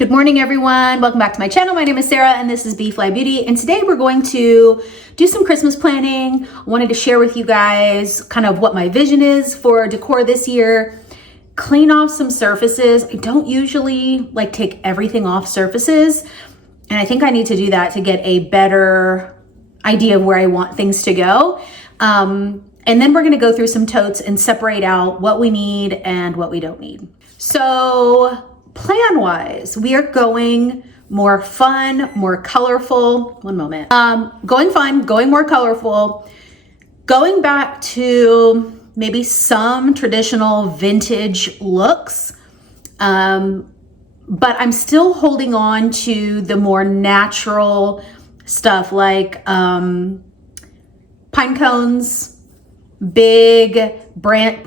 Good morning, everyone. Welcome back to my channel. My name is Sarah and this is B.fleye Beauty. And today we're going to do some Christmas planning. I wanted to share with you guys kind of what my vision is for decor this year. Clean off some surfaces. I don't usually like take everything off surfaces. And I think I need to do that to get a better idea of where I want things to go. And then we're going to go through some totes and separate out what we need and what we don't need. So plan wise, we are going more fun, more colorful. One moment. Going fun, going more colorful, going back to maybe some traditional vintage looks. But I'm still holding on to the more natural stuff like pine cones, big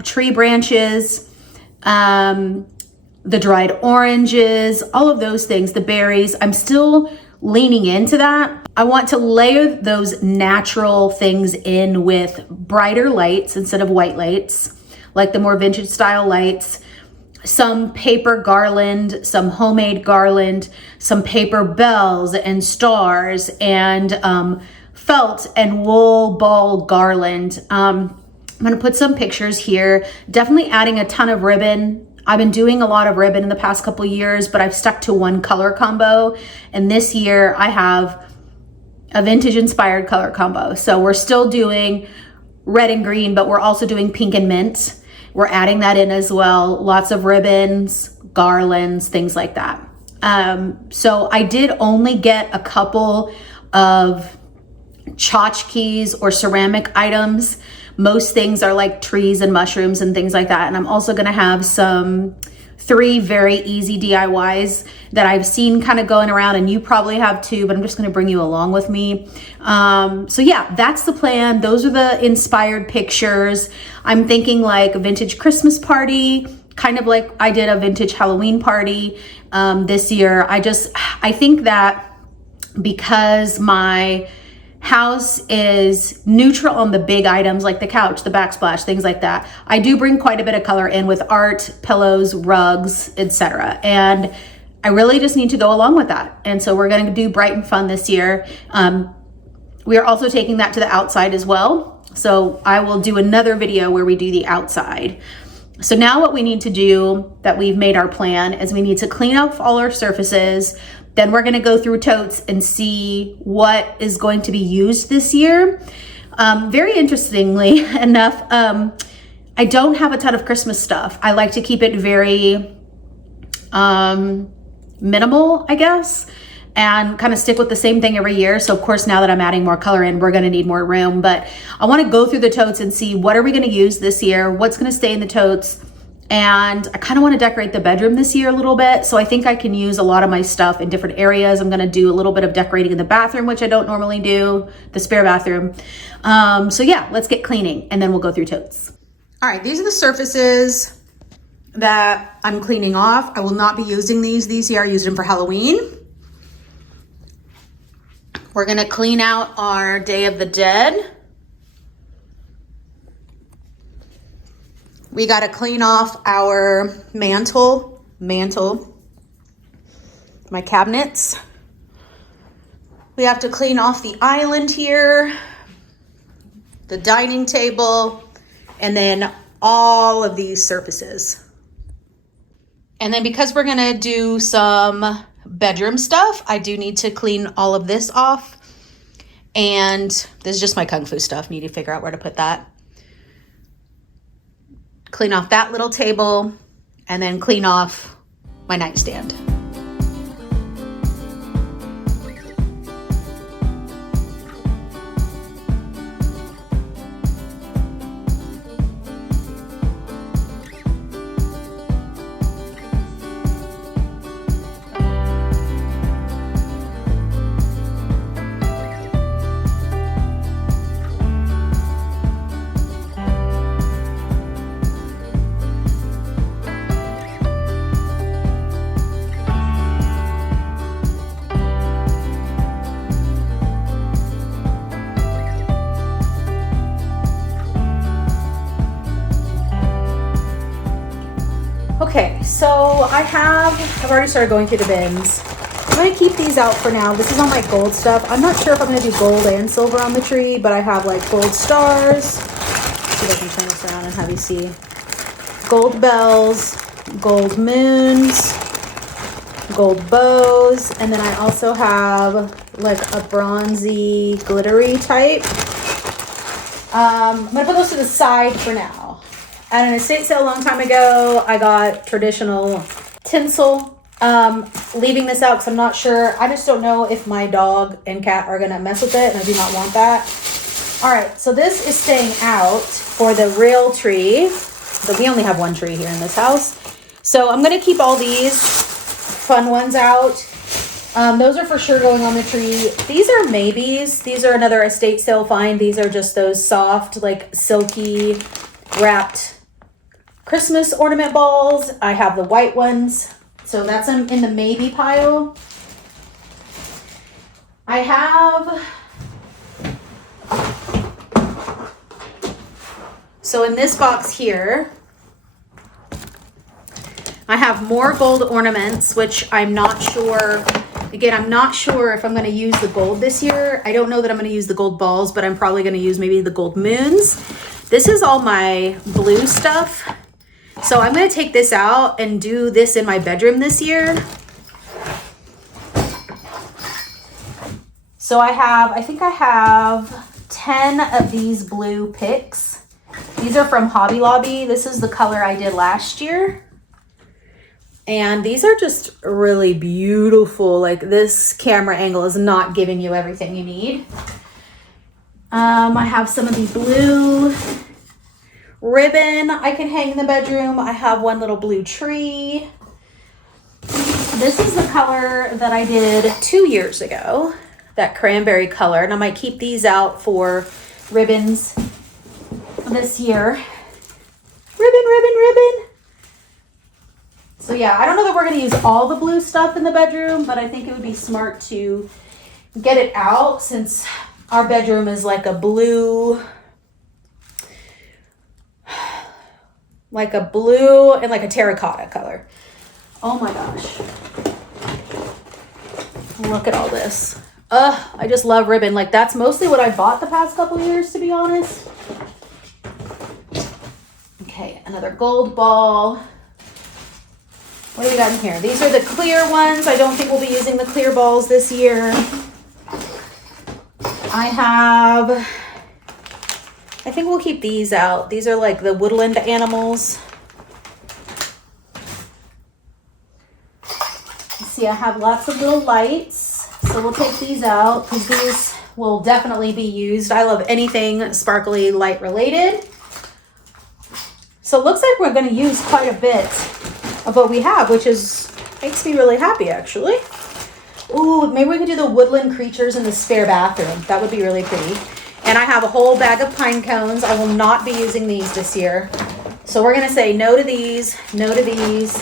tree branches, the dried oranges, all of those things, the berries. I'm still leaning into that. I want to layer those natural things in with brighter lights instead of white lights, like the more vintage style lights, some paper garland, some homemade garland, some paper bells and stars, and felt and wool ball garland. I'm gonna put some pictures here, definitely adding a ton of ribbon. I've been doing a lot of ribbon in the past couple years, but I've stuck to one color combo. And this year I have a vintage inspired color combo. So we're still doing red and green, but we're also doing pink and mint. We're adding that in as well. Lots of ribbons, garlands, things like that. So I did only get a couple of tchotchkes or ceramic items. Most things are like trees and mushrooms and things like that. And I'm also gonna have some 3 very easy DIYs that I've seen kind of going around, and you probably have too, but I'm just gonna bring you along with me. So yeah, that's the plan. Those are the inspired pictures. I'm thinking like a vintage Christmas party, kind of like I did a vintage Halloween party this year. I think that because my house is neutral on the big items like the couch, the backsplash, things like that, I do bring quite a bit of color in with art, pillows, rugs, etc. And I really just need to go along with that. And so we're going to do bright and fun this year. We are also taking that to the outside as well. So I will do another video where we do the outside. So now what we need to do, that we've made our plan, is we need to clean up all our surfaces. Then we're gonna go through totes and see what is going to be used this year. Very interestingly enough, I don't have a ton of Christmas stuff. I like to keep it very minimal, I guess, and kind of stick with the same thing every year. So of course, now that I'm adding more color in, we're gonna need more room, but I wanna go through the totes and see what are we gonna use this year, what's gonna stay in the totes. And I kind of want to decorate the bedroom this year a little bit. So I think I can use a lot of my stuff in different areas. I'm going to do a little bit of decorating in the bathroom, which I don't normally do, the spare bathroom. So yeah, let's get cleaning and then we'll go through totes. All right, these are the surfaces that I'm cleaning off. I will not be using these year. I used them for Halloween. We're going to clean out our Day of the Dead. We got to clean off our mantle, my cabinets. We have to clean off the island here, the dining table, and then all of these surfaces. And then because we're gonna do some bedroom stuff, I do need to clean all of this off. And this is just my Kung Fu stuff. Need to figure out where to put that. Clean off that little table, and then clean off my nightstand. Okay, so I've already started going through the bins. I'm gonna keep these out for now. This is all my gold stuff. I'm not sure if I'm gonna do gold and silver on the tree, but I have like gold stars. Let's see if I can turn this around and have you see. Gold bells, gold moons, gold bows, and then I also have like a bronzy glittery type. I'm gonna put those to the side for now. At an estate sale a long time ago, I got traditional tinsel. Leaving this out because I'm not sure. I just don't know if my dog and cat are gonna mess with it, and I do not want that. All right, so this is staying out for the real tree, but we only have one tree here in this house. So I'm gonna keep all these fun ones out. Those are for sure going on the tree. These are maybes. These are another estate sale find. These are just those soft, like silky wrapped Christmas ornament balls. I have the white ones. So that's in the maybe pile. I have, so in this box here, I have more gold ornaments, which I'm not sure. Again, I'm not sure if I'm going to use the gold this year. I don't know that I'm going to use the gold balls, but I'm probably going to use maybe the gold moons. This is all my blue stuff. So I'm going to take this out and do this in my bedroom this year. So I think I have 10 of these blue picks. These are from Hobby Lobby. This is the color I did last year. And these are just really beautiful. Like, this camera angle is not giving you everything you need. I have some of the blue ribbon I can hang in the bedroom. I have one little blue tree. This is the color that I did 2 years ago, that cranberry color, and I might keep these out for ribbons this year. Ribbon. So yeah, I don't know that we're going to use all the blue stuff in the bedroom, but I think it would be smart to get it out since our bedroom is like a blue and like a terracotta color. Oh my gosh. Look at all this. I just love ribbon. Like, that's mostly what I bought the past couple years, to be honest. Okay, another gold ball. What do we got in here? These are the clear ones. I don't think we'll be using the clear balls this year. I think we'll keep these out. These are like the woodland animals. See, I have lots of little lights. So we'll take these out because these will definitely be used. I love anything sparkly light related. So it looks like we're going to use quite a bit of what we have, which makes me really happy, actually. Ooh, maybe we could do the woodland creatures in the spare bathroom. That would be really pretty. And I have a whole bag of pine cones. I will not be using these this year. So we're going to say no to these, no to these,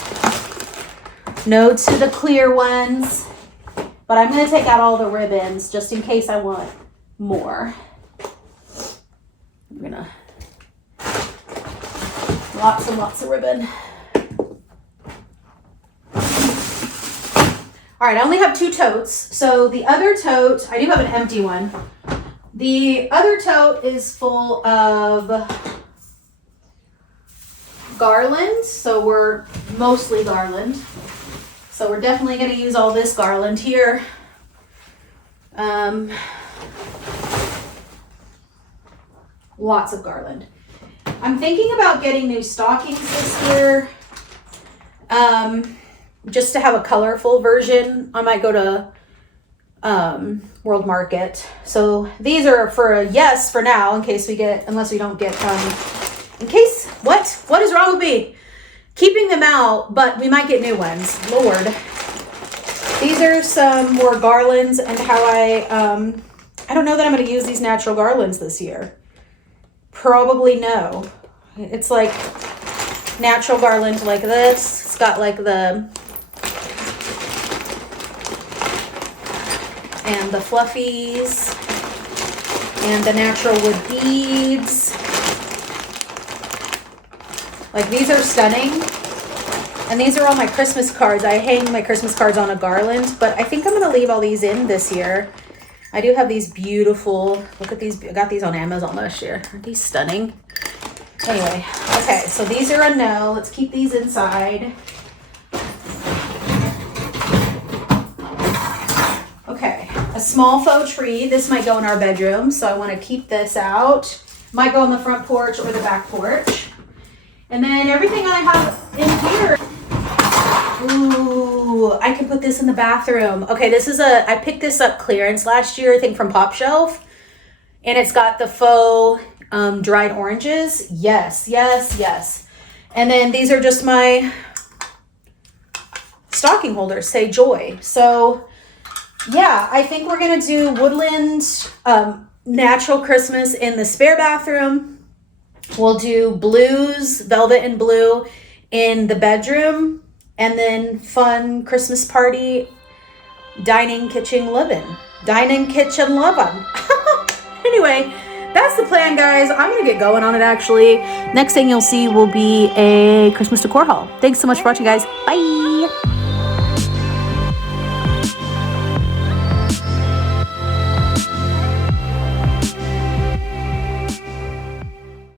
no to the clear ones. But I'm going to take out all the ribbons just in case I want more. I'm going to, lots and lots of ribbon. All right, I only have 2 totes. So the other tote, I do have an empty one. The other tote is full of garland. So we're mostly garland. So we're definitely going to use all this garland here. Lots of garland. I'm thinking about getting new stockings this year. Just to have a colorful version. I might go to World Market. So these are for a yes for now, unless we don't get, what is wrong with me? Keeping them out, but we might get new ones. Lord. These are some more garlands and how I don't know that I'm going to use these natural garlands this year. Probably no. It's like natural garland like this. It's got like the fluffies and the natural wood beads. Like, these are stunning. And these are all my Christmas cards. I hang my Christmas cards on a garland, but I think I'm gonna leave all these in this year. I do have these beautiful, look at these, I got these on Amazon last year. Aren't these stunning? Anyway, okay, so these are a no. Let's keep these inside. Okay, a small faux tree. This might go in our bedroom, so I want to keep this out. Might go on the front porch or the back porch. And then everything I have in here. Ooh, I can put this in the bathroom. Okay, this is I picked this up clearance last year, I think from Pop Shelf. And it's got the faux dried oranges. Yes, yes, yes. And then these are just my stocking holders, say joy. So yeah, I think we're gonna do woodland natural Christmas in the spare bathroom. We'll do blues, velvet and blue in the bedroom, and then fun Christmas party, dining, kitchen, living. Dining, kitchen, living. Anyway, that's the plan, guys. I'm gonna get going on it actually. Next thing you'll see will be a Christmas decor haul. Thanks so much for watching, guys. Bye.